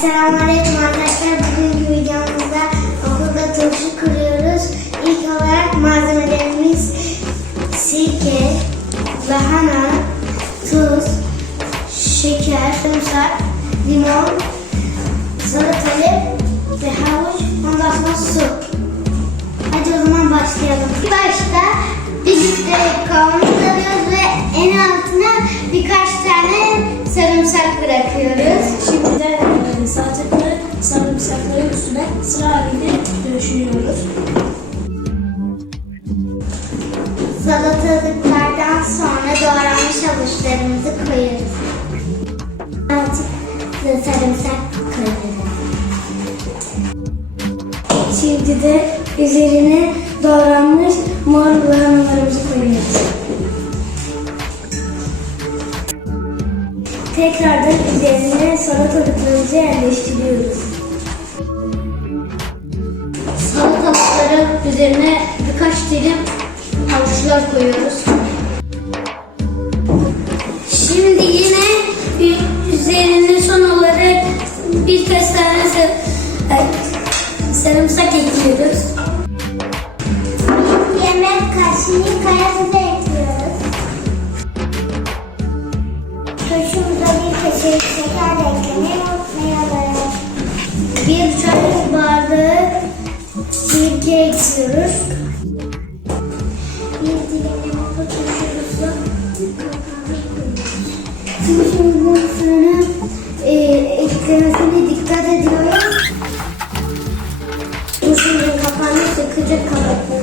Selamünaleyküm arkadaşlar. Bugünkü videomuzda okulda turşu kuruyoruz. İlk olarak malzemelerimiz sirke, lahana, tuz, şeker, sarımsak, limon, salatalık ve havuç, ondan sonra su. Hadi o zaman başlayalım. Başta bir litre kavanoz alıyoruz ve en altına birkaç tane sarımsak bırakıyoruz. Havuçlarımızı koyuyoruz. Azıcık sarımsak koyuyoruz. Şimdi de üzerine doğranmış mor lahanalarımızı koyuyoruz. Tekrardan üzerine salatalıklarımızı yerleştiriyoruz. Salatalıkların üzerine birkaç dilim havuçlar koyuyoruz. Sarımsak ekliyoruz. Yemek kaşığı tuzu ekliyoruz. Turşumuza bir kaşık şeker eklemeyi unutmayalım. Bir çay bardağı sirke ekliyoruz. Bir dilim limonlu turşumuzu Turşumuzun ちゃ可愛い。